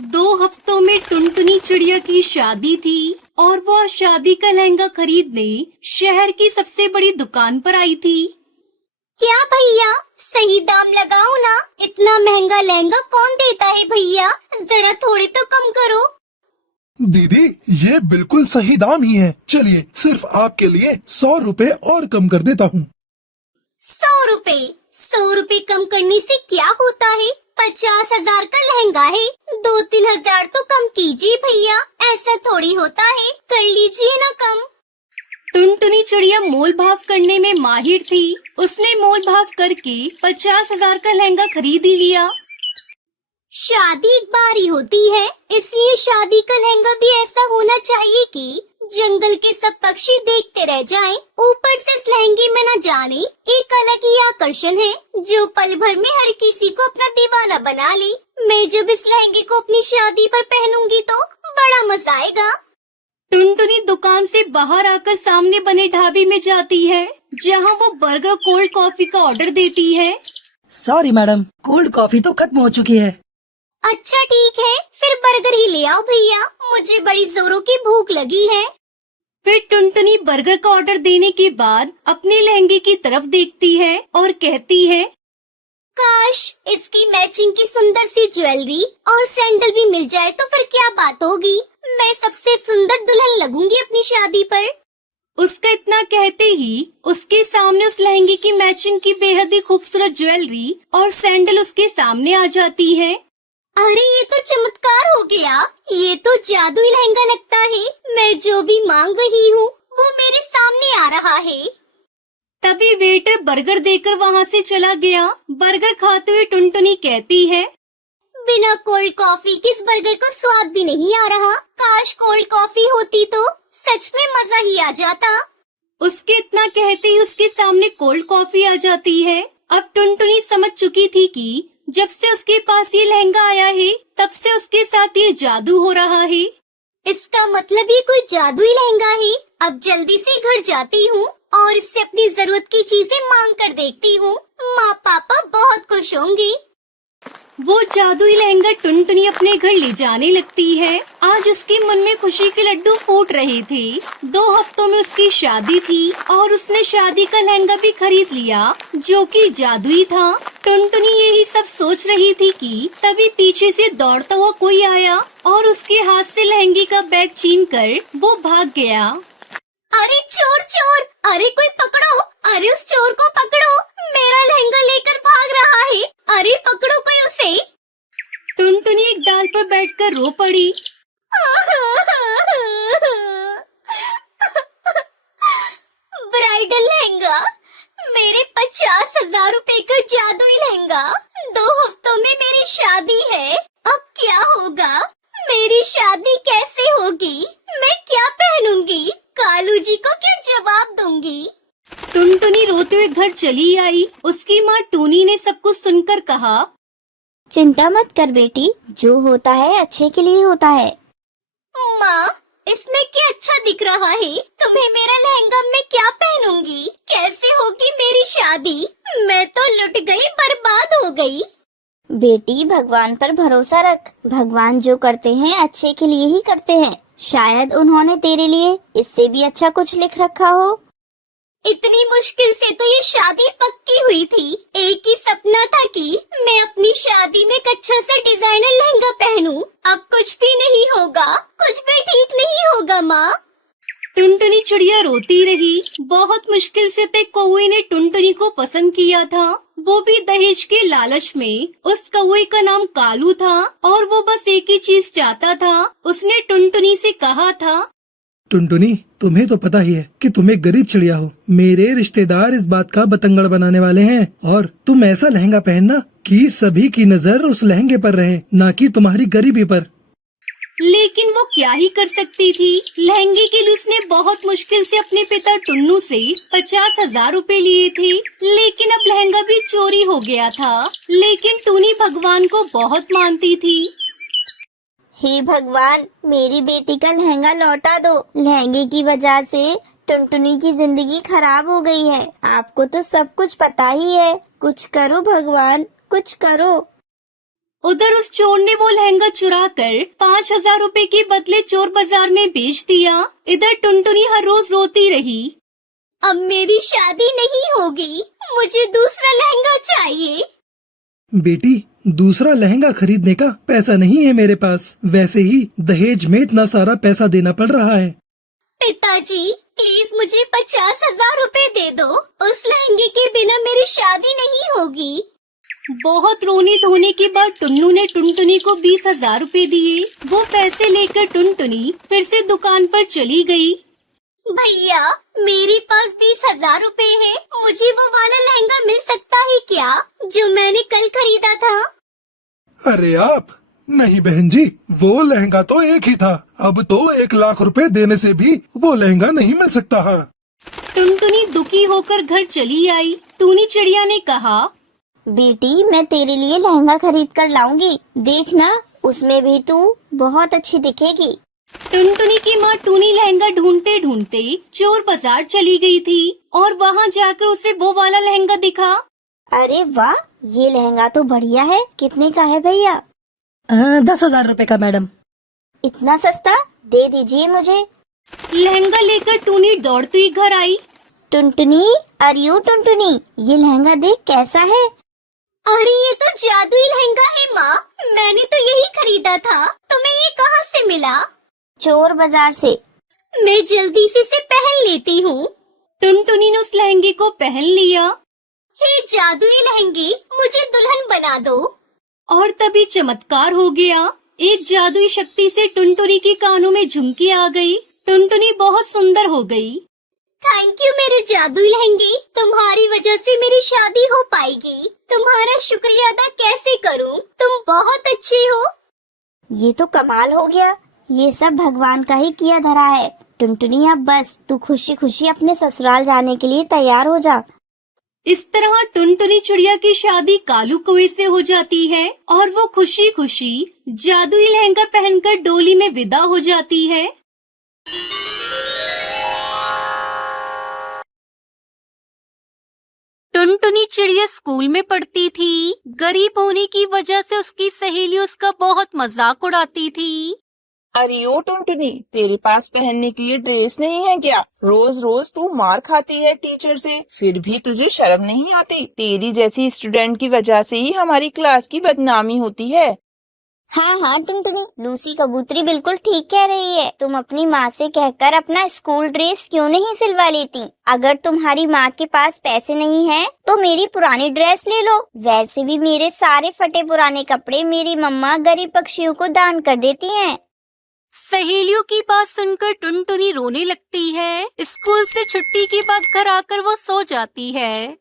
2 हफ्तों में टुनटुनी चिड़िया की शादी थी और वह शादी का लहंगा खरीदने शहर की सबसे बड़ी दुकान पर आई थी। क्या भैया, सही दाम लगाओ ना। इतना महंगा लहंगा कौन देता है भैया, जरा थोड़े तो कम करो। दीदी, ये बिल्कुल सही दाम ही है। चलिए, सिर्फ आपके लिए 100 रुपए और कम कर देता हूँ। 100 रुपए कम करने से क्या होता है? 50,000 का लहंगा है, 2-3 हजार तो कम कीजिए भैया। ऐसा थोड़ी होता है, कर लीजिए ना कम। टुनटुनी चिड़िया मोल भाव करने में माहिर थी। उसने मोल भाव करके 50,000 का लहंगा खरीद ही लिया। शादी एक बार ही होती है, इसलिए शादी का लहंगा भी ऐसा होना चाहिए कि जंगल के सब पक्षी देखते रह जाएं। ऊपर से इस लहंगे में न जाने एक अलग ही आकर्षण है, जो पल भर में हर किसी को अपना दीवाना बना ले। मैं जब इस लहंगे को अपनी शादी पर पहनूंगी तो बड़ा मजा आएगा। टुनटुनी दुकान से बाहर आकर सामने बने ढाबे में जाती है, जहां वो बर्गर कोल्ड कॉफी का ऑर्डर देती है। सॉरी मैडम, कोल्ड कॉफी तो खत्म हो चुकी है। अच्छा ठीक है, फिर बर्गर ही ले आओ भैया, मुझे बड़ी जोरों की भूख लगी है। फिर टुनटुनी बर्गर का ऑर्डर देने के बाद अपने लहंगे की तरफ देखती है और कहती है, काश इसकी मैचिंग की सुंदर सी ज्वेलरी और सैंडल भी मिल जाए तो फिर क्या बात होगी। मैं सबसे सुंदर दुल्हन लगूंगी अपनी शादी पर। उसका इतना कहते ही उसके सामने उस लहंगे की मैचिंग की बेहद ही खूबसूरत ज्वेलरी और सैंडल उसके सामने आ जाती है। अरे ये तो चमत्कार हो गया, ये तो जादुई लहंगा लगता है। मैं जो भी मांग रही हूँ वो मेरे सामने आ रहा है। तभी वेटर बर्गर देकर वहाँ से चला गया। बर्गर खाते हुए टुनटुनी कहती है, बिना कोल्ड कॉफी के इस बर्गर को स्वाद भी नहीं आ रहा। काश कोल्ड कॉफी होती तो सच में मजा ही आ जाता। उसके इतना कहते ही उसके सामने कोल्ड कॉफी आ जाती है। अब टुनटुनी समझ चुकी थी कि जब से उसके पास ये लहंगा आया है तब से उसके साथ ये जादू हो रहा है। इसका मतलब ये कोई जादुई लहंगा है। अब जल्दी से घर जाती हूँ और इससे अपनी जरूरत की चीजें मांग कर देखती हूँ। माँ पापा बहुत खुश होंगे। वो जादुई लहंगा टुनटुनी अपने घर ले जाने लगती है। आज उसके मन में खुशी के लड्डू फूट रहे थे। 2 हफ्तों में उसकी शादी थी और उसने शादी का लहंगा भी खरीद लिया, जो कि जादुई था। टुनटुनी यही सब सोच रही थी कि तभी पीछे से दौड़ता हुआ कोई आया और उसके हाथ से लहंगे का बैग छीनकर वो भाग गया। अरे चोर चोर, अरे कोई पकड़ो, अरे उस चोर को पकड़ो, मेरा लहंगा लेकर भाग रहा है। अरे पकड़ो कोई उसे। टुनटुनी एक डाल पर बैठकर रो पड़ी। ब्राइडल लहंगा, मेरे 50,000 रुपए का जादुई लहंगा। 2 हफ्तों में मेरी शादी है, अब क्या होगा? मेरी शादी कैसे होगी? मैं क्या पहनूंगी? कालू जी को क्या जवाब दूंगी? टुनटुनी रोते हुए घर चली आई। उसकी माँ टूनी ने सब कुछ सुनकर कहा, चिंता मत कर बेटी, जो होता है अच्छे के लिए होता है। माँ, इसमें क्या अच्छा दिख रहा है? तुम्हें मेरा लहंगा मैं क्या पहनूंगी? कैसे होगी मेरी शादी? मैं तो लुट गई, बर्बाद हो गई। बेटी, भगवान पर भरोसा रख। भगवान जो करते हैं अच्छे के लिए ही करते हैं। शायद उन्होंने तेरे लिए इससे भी अच्छा कुछ लिख रखा हो। इतनी मुश्किल से तो ये शादी पक्की हुई थी। एक ही सपना था कि मैं अपनी शादी में एक अच्छा सा डिजाइनर लहंगा पहनूं। अब कुछ भी नहीं होगा, कुछ भी ठीक नहीं होगा। माँ, टुनटुनी चिड़िया रोती रही। बहुत मुश्किल से तक कौवे ने टुनटुनी को पसंद किया था, वो भी दहेज के लालच में। उस कौवे का नाम कालू था और वो बस एक ही चीज चाहता था। उसने टुनटुनी से कहा था, टुनटुनी, तुम्हें तो पता ही है कि तुम एक गरीब चिड़िया हो। मेरे रिश्तेदार इस बात का बतंगड़ बनाने वाले हैं और तुम ऐसा लहंगा पहनना कि सभी की नजर उस लहंगे पर रहे, ना कि तुम्हारी गरीबी पर। लेकिन वो क्या ही कर सकती थी। लहंगे के लिए उसने बहुत मुश्किल से अपने पिता टुन्नू से 50,000 रुपए लिए थे, लेकिन अब लहंगा भी चोरी हो गया था। लेकिन टूनी भगवान को बहुत मानती थी। हे भगवान, मेरी बेटी का लहंगा लौटा दो। लहंगे की वजह से टुनटुनी की जिंदगी खराब हो गई है। आपको तो सब कुछ पता ही है। कुछ करो भगवान, कुछ करो। उधर उस चोर ने वो लहंगा चुरा कर 5,000 रुपए के बदले चोर बाजार में बेच दिया। इधर टुनटुनी हर रोज रोती रही। अब मेरी शादी नहीं होगी, मुझे दूसरा लहंगा चाहिए। बेटी, दूसरा लहंगा खरीदने का पैसा नहीं है मेरे पास। वैसे ही दहेज में इतना सारा पैसा देना पड़ रहा है। पिताजी, प्लीज मुझे 50,000 रुपए दे दो। उस लहंगे के बिना मेरी शादी नहीं होगी। बहुत रोने धोने के बाद टुन्नू ने टुनटुनी को 20,000 रुपए दिए। वो पैसे लेकर टुनटुनी फिर से दुकान पर चली गई। भैया, मेरे पास 20,000 रुपए है। मुझे वो वाला लहंगा मिल सकता है क्या, जो मैंने कल खरीदा था? अरे आप नहीं बहन जी, वो लहंगा तो एक ही था। अब तो 1,00,000 रुपए देने से भी वो लहंगा नहीं मिल सकता है। टुनटुनी दुखी होकर घर चली आई। टूनी चिड़िया ने कहा, बेटी मैं तेरे लिए लहंगा खरीद कर लाऊंगी, देखना उसमें भी तू बहुत अच्छी दिखेगी। टुनटुनी की माँ टूनी लहंगा ढूंढते ढूंढते चोर बाजार चली गई थी और वहाँ जाकर उसे वो वाला लहंगा दिखा। अरे वाह, ये लहंगा तो बढ़िया है। कितने का है भैया? 10,000 रुपए का मैडम। इतना सस्ता? दे दीजिए मुझे। लहंगा लेकर टूनी दौड़ती घर आई। टुनटुनी, अरे ओ टुनटुनी, ये लहंगा देख कैसा है। अरे ये तो जादुई लहंगा है माँ, मैंने तो यही खरीदा था। तुम्हें ये कहाँ से मिला? चोर बाजार से। मैं जल्दी से इसे पहन लेती हूँ। टुनटुनी ने उस लहंगे को पहन लिया हे जादुई लहंगे, मुझे दुल्हन बना दो। और तभी चमत्कार हो गया। एक जादुई शक्ति से टुनटुनी के कानों में झुमकी आ गई। टुनटुनी बहुत सुंदर हो गई। थैंक यू मेरे जादुई लहंगे, तुम्हारी वजह से मेरी शादी हो पाएगी। तुम्हारा शुक्रिया अदा कैसे करूं? तुम बहुत अच्छे हो। ये तो कमाल हो गया। ये सब भगवान का ही किया धरा है। टुनटुनी अब बस तू खुशी खुशी अपने ससुराल जाने के लिए तैयार हो जा। इस तरह टुनटुनी चिड़िया की शादी कालू कौवे से हो जाती है और वो खुशी खुशी जादुई लहंगा पहनकर डोली में विदा हो जाती है। टुनटुनी चिड़िया स्कूल में पढ़ती थी। गरीब होने की वजह से उसकी सहेली उसका बहुत मजाक उड़ाती थी। अरे ओ टुनटुनी, तेरे पास पहनने के लिए ड्रेस नहीं है क्या? रोज रोज तू मार खाती है टीचर से, फिर भी तुझे शर्म नहीं आती? तेरी जैसी स्टूडेंट की वजह से ही हमारी क्लास की बदनामी होती है। हाँ हाँ टुनटुनी, लूसी कबूतरी बिल्कुल ठीक कह रही है। तुम अपनी माँ से कहकर अपना स्कूल ड्रेस क्यों नहीं सिलवा लेती? अगर तुम्हारी माँ के पास पैसे नहीं है तो मेरी पुरानी ड्रेस ले लो। वैसे भी मेरे सारे फटे पुराने कपड़े मेरी मम्मा गरीब पक्षियों को दान कर देती हैं। सहेलियों की बात सुनकर टुनटुनी रोने लगती है। स्कूल से छुट्टी के बाद घर आकर वो सो जाती है।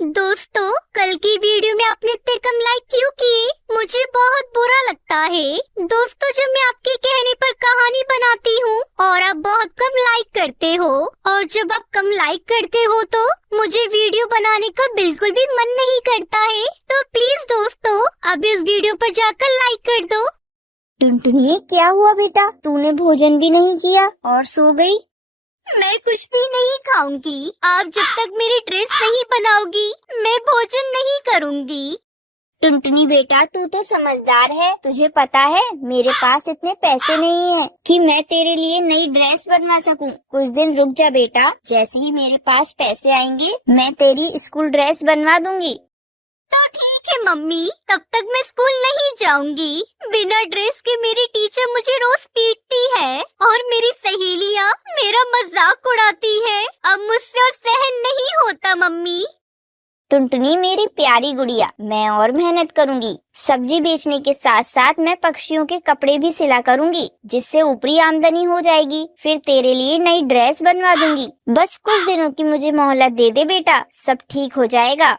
दोस्तों, कल की वीडियो में आपने इतने कम लाइक क्यों किए? मुझे बहुत बुरा लगता है। दोस्तों, जब मैं आपके कहने पर कहानी बनाती हूँ और आप बहुत कम लाइक करते हो, और जब आप कम लाइक करते हो तो मुझे वीडियो बनाने का बिल्कुल भी मन नहीं करता है। तो प्लीज दोस्तों, अभी इस वीडियो पर जाकर लाइक कर दो। टुनटुनी, क्या हुआ बेटा? तूने भोजन भी नहीं किया और सो गई? मैं कुछ भी नहीं खाऊंगी। आप जब तक मेरी ड्रेस नहीं बनाओगी, मैं भोजन नहीं करूंगी। टुनटुनी बेटा, तू तो समझदार है। तुझे पता है मेरे पास इतने पैसे नहीं है कि मैं तेरे लिए नई ड्रेस बनवा सकूं। कुछ दिन रुक जा बेटा, जैसे ही मेरे पास पैसे आएंगे मैं तेरी स्कूल ड्रेस बनवा दूंगी। तो ठीक है मम्मी, तब तक मैं स्कूल नहीं जाऊंगी। बिना ड्रेस के मेरी टीचर मुझे रोज पीटती है और मेरी सहेलियाँ मेरा मजाक उड़ाती है। अब मुझसे और सहन नहीं होता मम्मी। टुनटुनी मेरी प्यारी गुड़िया, मैं और मेहनत करूंगी। सब्जी बेचने के साथ साथ मैं पक्षियों के कपड़े भी सिला करूंगी, जिससे ऊपरी आमदनी हो जाएगी। फिर तेरे लिए नई ड्रेस बनवा दूंगी। बस कुछ दिनों की मुझे मोहलत दे दे बेटा, सब ठीक हो जाएगा।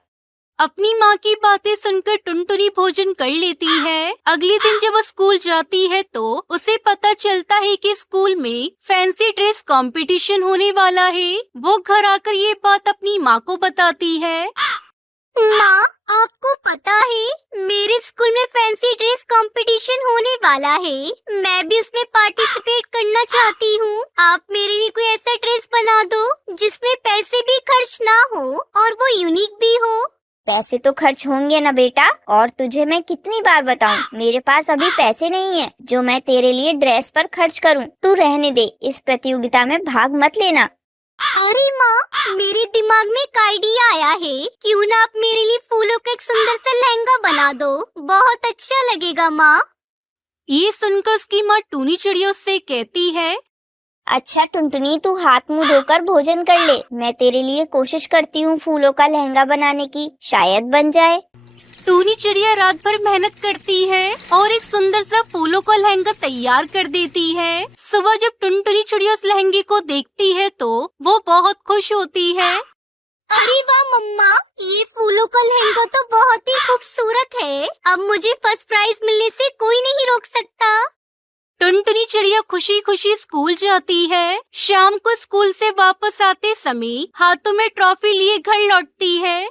अपनी माँ की बातें सुनकर टुनटुनी भोजन कर लेती है। अगले दिन जब वो स्कूल जाती है तो उसे पता चलता है कि स्कूल में फैंसी ड्रेस कंपटीशन होने वाला है। वो घर आकर ये बात अपनी माँ को बताती है। माँ, आपको पता है मेरे स्कूल में फैंसी ड्रेस कंपटीशन होने वाला है। मैं भी उसमें पार्टिसिपेट करना चाहती हूँ। आप मेरे लिए कोई ऐसा ड्रेस बना दो जिसमें पैसे भी खर्च ना हो और वो यूनिक भी हो। पैसे तो खर्च होंगे ना बेटा। और तुझे मैं कितनी बार बताऊं, मेरे पास अभी पैसे नहीं है जो मैं तेरे लिए ड्रेस पर खर्च करूं। तू रहने दे, इस प्रतियोगिता में भाग मत लेना। अरे माँ, मेरे दिमाग में एक आइडिया आया है। क्यों ना आप मेरे लिए फूलों का एक सुंदर सा लहंगा बना दो, बहुत अच्छा लगेगा माँ। ये सुनकर उसकी माँ टूनी चिड़िया उससे कहती है, अच्छा टुनटुनी, तू हाथ मुंह धोकर भोजन कर ले। मैं तेरे लिए कोशिश करती हूँ फूलों का लहंगा बनाने की, शायद बन जाए। टूनी चिड़िया रात भर मेहनत करती है और एक सुंदर सा फूलों का लहंगा तैयार कर देती है। सुबह जब टुनटुनी चिड़िया उस लहंगे को देखती है तो वो बहुत खुश होती है। अरे वाह मम्मा, ये फूलों का लहंगा तो बहुत ही खूबसूरत है। अब मुझे फर्स्ट प्राइज मिलने से कोई नहीं रोक सकता। टुनटुनी चिड़िया खुशी खुशी स्कूल जाती है। शाम को स्कूल से वापस आते समय हाथों में ट्रॉफी लिए घर लौटती है।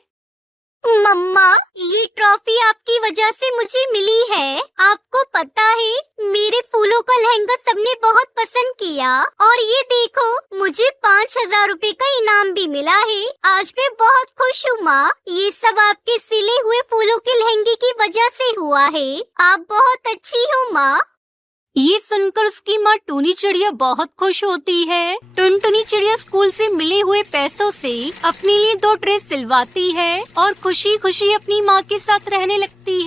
मम्मा, ये ट्रॉफी आपकी वजह से मुझे मिली है। आपको पता है, मेरे फूलों का लहंगा सबने बहुत पसंद किया और ये देखो, मुझे 5,000 रुपए का इनाम भी मिला है। आज मैं बहुत खुश हूँ माँ। ये सब आपके सिले हुए फूलों के लहंगे की वजह से हुआ है। आप बहुत अच्छी हो माँ। ये सुनकर उसकी माँ टूनी चिड़िया बहुत खुश होती है। टुनटुनी चिड़िया स्कूल से मिले हुए पैसों से अपने लिए 2 ड्रेस सिलवाती है और खुशी खुशी अपनी माँ के साथ रहने लगती है।